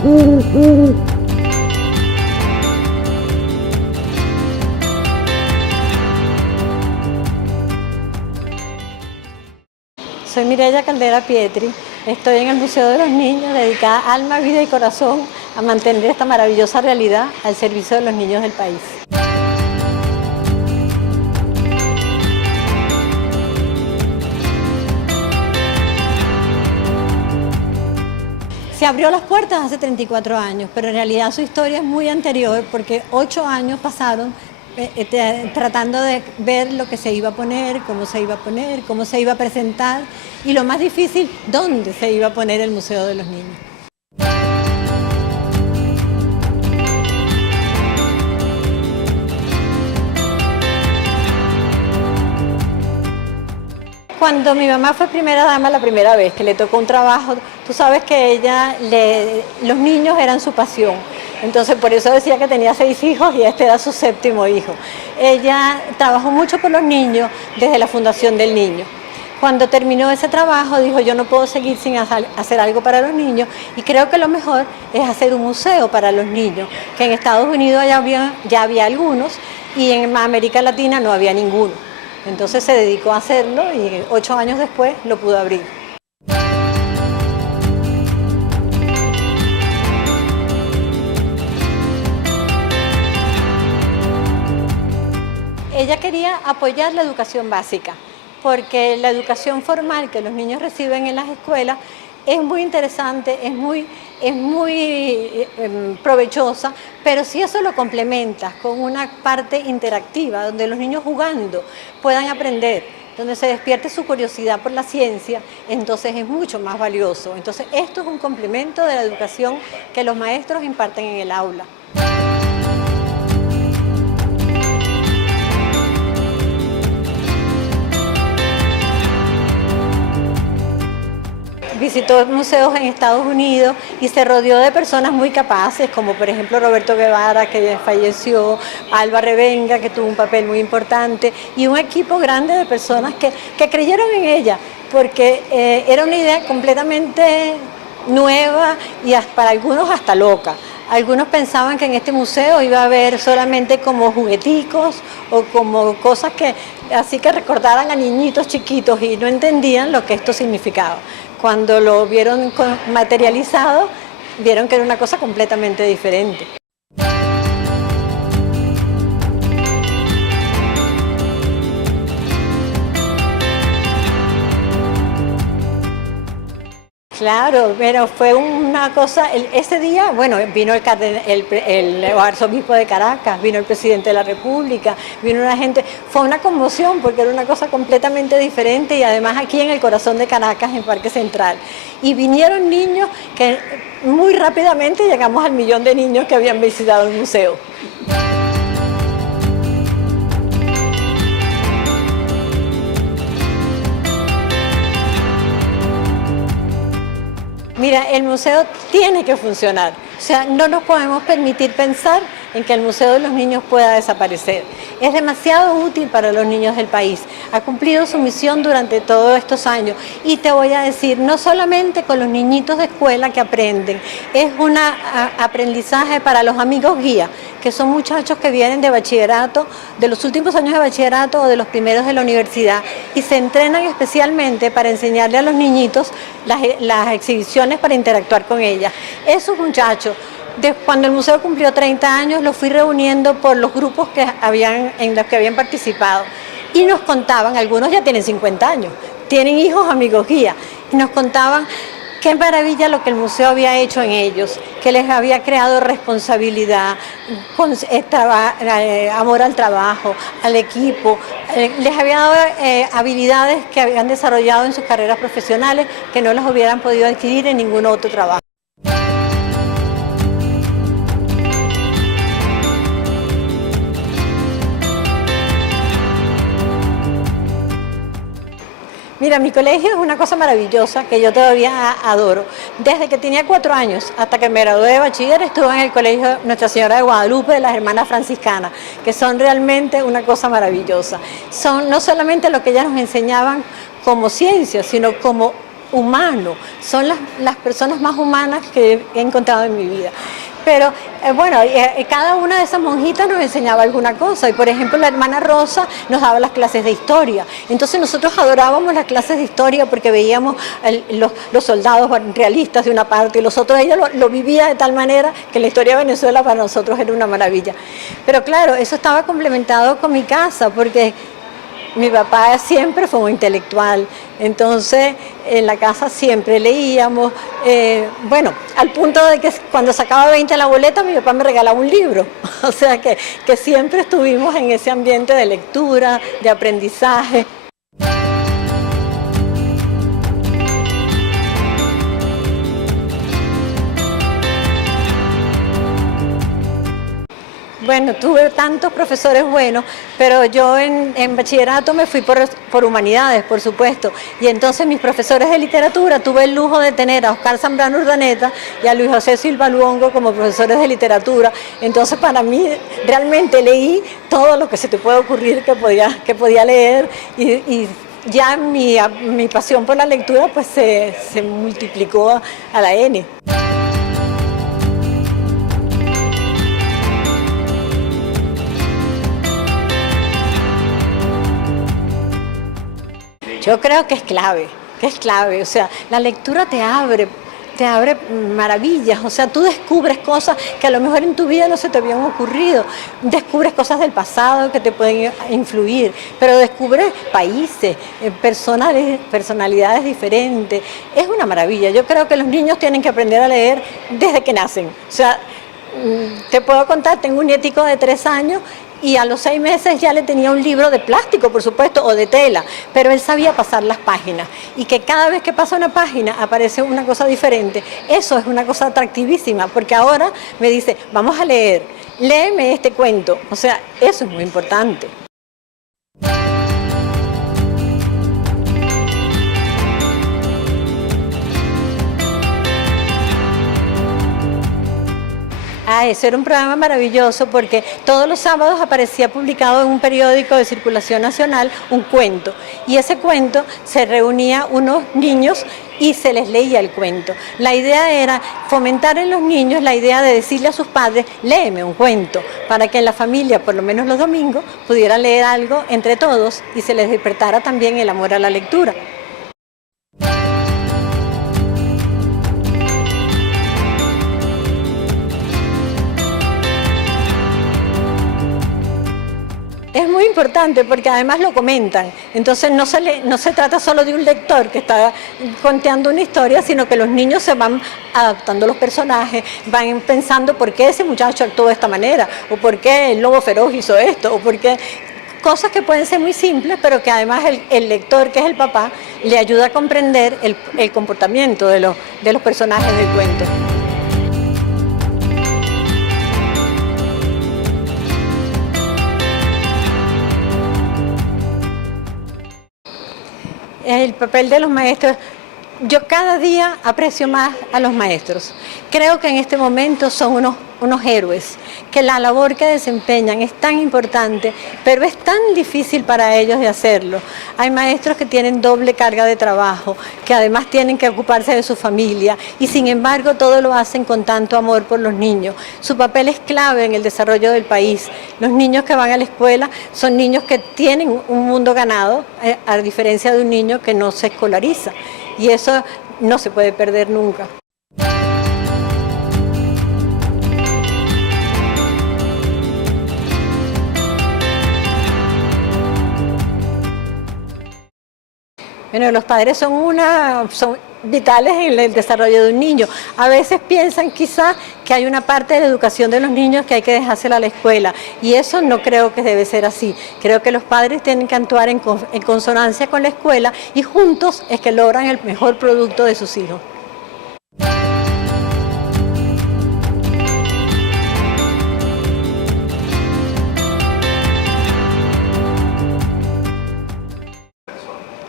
Soy Mireya Caldera Pietri, estoy en el Museo de los Niños, dedicada alma, vida y corazón a mantener esta maravillosa realidad al servicio de los niños del país. Se abrió las puertas hace 34 años, pero en realidad su historia es muy anterior porque 8 años pasaron tratando de ver lo que se iba a poner, cómo se iba a poner, cómo se iba a presentar y lo más difícil, dónde se iba a poner el Museo de los Niños. Cuando mi mamá fue primera dama la primera vez que le tocó un trabajo, tú sabes que los niños eran su pasión. Entonces por eso decía que tenía 6 hijos y este era su 7º hijo. Ella trabajó mucho por los niños desde la Fundación del Niño. Cuando terminó ese trabajo dijo, yo no puedo seguir sin hacer algo para los niños y creo que lo mejor es hacer un museo para los niños, que en Estados Unidos ya había algunos y en América Latina no había ninguno. Entonces se dedicó a hacerlo y 8 años después lo pudo abrir. Ella quería apoyar la educación básica, porque la educación formal que los niños reciben en las escuelas es muy interesante, es muy provechosa, pero si eso lo complementas con una parte interactiva, donde los niños jugando puedan aprender, donde se despierte su curiosidad por la ciencia, entonces es mucho más valioso. Entonces esto es un complemento de la educación que los maestros imparten en el aula. Visitó museos en Estados Unidos y se rodeó de personas muy capaces, como por ejemplo Roberto Guevara, que falleció, Alba Revenga, que tuvo un papel muy importante, y un equipo grande de personas que creyeron en ella, porque era una idea completamente nueva y para algunos hasta loca. Algunos pensaban que en este museo iba a haber solamente como jugueticos o como cosas así que recordaran a niñitos chiquitos y no entendían lo que esto significaba. Cuando lo vieron materializado, vieron que era una cosa completamente diferente. Claro, pero fue una cosa, ese día, bueno, vino el arzobispo de Caracas, vino el presidente de la República, vino una gente, fue una conmoción porque era una cosa completamente diferente y además aquí en el corazón de Caracas, en Parque Central. Y vinieron niños que muy rápidamente llegamos al 1.000.000 de niños que habían visitado el museo. Mira, el museo tiene que funcionar, o sea, no nos podemos permitir pensar en que el Museo de los Niños pueda desaparecer. Es demasiado útil para los niños del país, ha cumplido su misión durante todos estos años y te voy a decir, no solamente con los niñitos de escuela que aprenden, es un aprendizaje para los amigos guía, que son muchachos que vienen de bachillerato, de los últimos años de bachillerato o de los primeros de la universidad y se entrenan especialmente para enseñarle a los niñitos las exhibiciones para interactuar con ellas. Esos muchachos, cuando el museo cumplió 30 años, los fui reuniendo por los grupos en los que habían participado y nos contaban, algunos ya tienen 50 años, tienen hijos amigos guía, y nos contaban qué maravilla lo que el museo había hecho en ellos, que les había creado responsabilidad, amor al trabajo, al equipo, les había dado habilidades que habían desarrollado en sus carreras profesionales que no las hubieran podido adquirir en ningún otro trabajo. Mira, mi colegio es una cosa maravillosa que yo todavía adoro. Desde que tenía 4 años hasta que me gradué de bachiller estuve en el colegio Nuestra Señora de Guadalupe de las Hermanas Franciscanas, que son realmente una cosa maravillosa. Son no solamente lo que ellas nos enseñaban como ciencia, sino como humano, son las personas más humanas que he encontrado en mi vida. Pero bueno, cada una de esas monjitas nos enseñaba alguna cosa y por ejemplo la hermana Rosa nos daba las clases de historia. Entonces nosotros adorábamos las clases de historia porque veíamos los soldados realistas de una parte y los otros, ella lo vivía de tal manera que la historia de Venezuela para nosotros era una maravilla. Pero claro, eso estaba complementado con mi casa porque mi papá siempre fue un intelectual, entonces en la casa siempre leíamos, bueno, al punto de que cuando sacaba 20 la boleta mi papá me regalaba un libro, o sea que siempre estuvimos en ese ambiente de lectura, de aprendizaje. Bueno, tuve tantos profesores buenos, pero yo en bachillerato me fui por humanidades, por supuesto, y entonces mis profesores de literatura tuve el lujo de tener a Oscar Zambrano Urdaneta y a Luis José Silva Luongo como profesores de literatura. Entonces para mí realmente leí todo lo que se te puede ocurrir que podía leer y ya mi pasión por la lectura pues se multiplicó a la N. Yo creo que es clave, o sea, la lectura te abre maravillas, o sea, tú descubres cosas que a lo mejor en tu vida no se te habían ocurrido, descubres cosas del pasado que te pueden influir, pero descubres países, personalidades diferentes, es una maravilla. Yo creo que los niños tienen que aprender a leer desde que nacen, o sea, te puedo contar, tengo un nietico de 3 años y a los 6 meses ya le tenía un libro de plástico, por supuesto, o de tela, pero él sabía pasar las páginas y que cada vez que pasa una página aparece una cosa diferente. Eso es una cosa atractivísima, porque ahora me dice, vamos a leer, léeme este cuento, o sea, eso es muy importante. Ese era un programa maravilloso porque todos los sábados aparecía publicado en un periódico de circulación nacional un cuento y ese cuento se reunía unos niños y se les leía el cuento. La idea era fomentar en los niños la idea de decirle a sus padres, léeme un cuento, para que en la familia, por lo menos los domingos, pudieran leer algo entre todos y se les despertara también el amor a la lectura. Es muy importante porque además lo comentan, entonces no se trata solo de un lector que está contando una historia, sino que los niños se van adaptando a los personajes, van pensando por qué ese muchacho actuó de esta manera, o por qué el lobo feroz hizo esto, o por qué cosas que pueden ser muy simples, pero que además el lector, que es el papá, le ayuda a comprender el comportamiento de los personajes del cuento. El papel de los maestros, yo cada día aprecio más a los maestros. Creo que en este momento son unos héroes, que la labor que desempeñan es tan importante, pero es tan difícil para ellos de hacerlo. Hay maestros que tienen doble carga de trabajo, que además tienen que ocuparse de su familia y sin embargo todo lo hacen con tanto amor por los niños. Su papel es clave en el desarrollo del país. Los niños que van a la escuela son niños que tienen un mundo ganado, a diferencia de un niño que no se escolariza. Y eso no se puede perder nunca. Bueno, los padres son vitales en el desarrollo de un niño. A veces piensan quizás que hay una parte de la educación de los niños que hay que dejársela a la escuela y eso no creo que debe ser así. Creo que los padres tienen que actuar en consonancia con la escuela y juntos es que logran el mejor producto de sus hijos.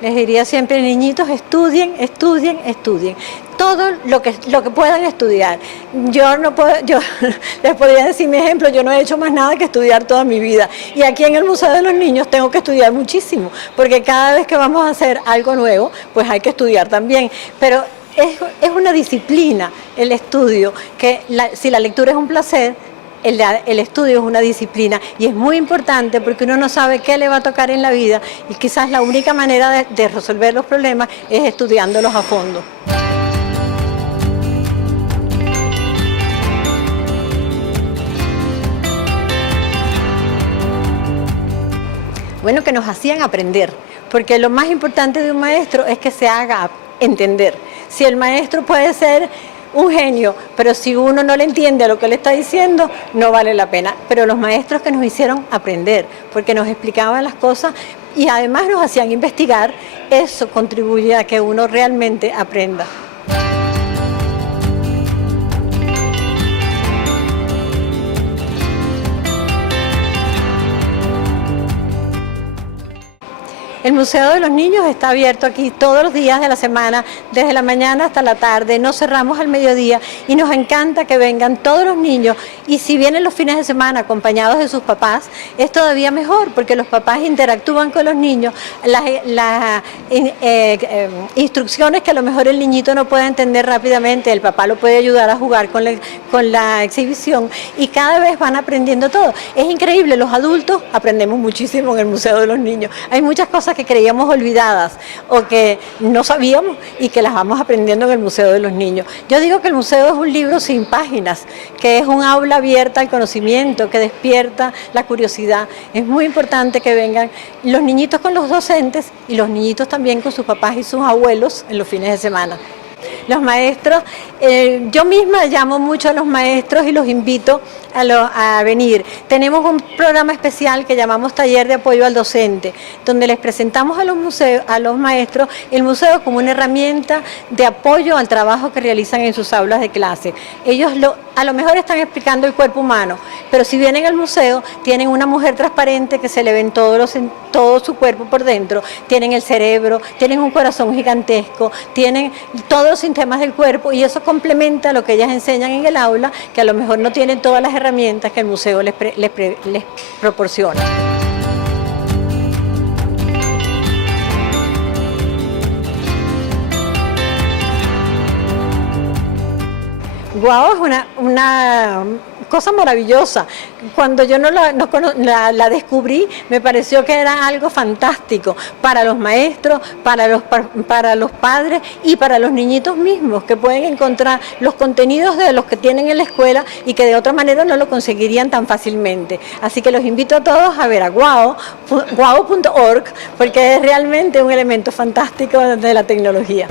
Les diría siempre, niñitos, estudien, estudien, estudien. todo lo que puedan estudiar. Yo no puedo, yo les podría decir mi ejemplo, yo no he hecho más nada que estudiar toda mi vida. Y aquí en el Museo de los Niños tengo que estudiar muchísimo, porque cada vez que vamos a hacer algo nuevo, pues hay que estudiar también. Pero es una disciplina el estudio, que si la lectura es un placer, el estudio es una disciplina y es muy importante porque uno no sabe qué le va a tocar en la vida y quizás la única manera de resolver los problemas es estudiándolos a fondo. Bueno, que nos hacían aprender, porque lo más importante de un maestro es que se haga entender. Si el maestro puede ser un genio, pero si uno no le entiende a lo que le está diciendo, no vale la pena. Pero los maestros que nos hicieron aprender, porque nos explicaban las cosas y además nos hacían investigar, eso contribuye a que uno realmente aprenda. El Museo de los Niños está abierto aquí todos los días de la semana, desde la mañana hasta la tarde, no cerramos al mediodía y nos encanta que vengan todos los niños y si vienen los fines de semana acompañados de sus papás, es todavía mejor porque los papás interactúan con los niños, las instrucciones que a lo mejor el niñito no puede entender rápidamente, el papá lo puede ayudar a jugar con la exhibición y cada vez van aprendiendo todo. Es increíble, los adultos aprendemos muchísimo en el Museo de los Niños, hay muchas cosas que creíamos olvidadas o que no sabíamos y que las vamos aprendiendo en el Museo de los Niños. Yo digo que el museo es un libro sin páginas, que es un aula abierta al conocimiento, que despierta la curiosidad. Es muy importante que vengan los niñitos con los docentes y los niñitos también con sus papás y sus abuelos en los fines de semana. Los maestros, yo misma llamo mucho a los maestros y los invito a venir. Tenemos un programa especial que llamamos Taller de Apoyo al Docente, donde les presentamos a los maestros el museo como una herramienta de apoyo al trabajo que realizan en sus aulas de clase. Ellos a lo mejor están explicando el cuerpo humano, pero si vienen al museo tienen una mujer transparente que se le ven todo su cuerpo por dentro, tienen el cerebro, tienen un corazón gigantesco, tienen todos los sistemas del cuerpo y eso complementa lo que ellas enseñan en el aula, que a lo mejor no tienen todas las herramientas que el museo les proporciona. Guau, es una cosa maravillosa. Cuando yo la descubrí, me pareció que era algo fantástico para los maestros, para los padres y para los niñitos mismos, que pueden encontrar los contenidos de los que tienen en la escuela y que de otra manera no lo conseguirían tan fácilmente. Así que los invito a todos a ver a guau.org, porque es realmente un elemento fantástico de la tecnología.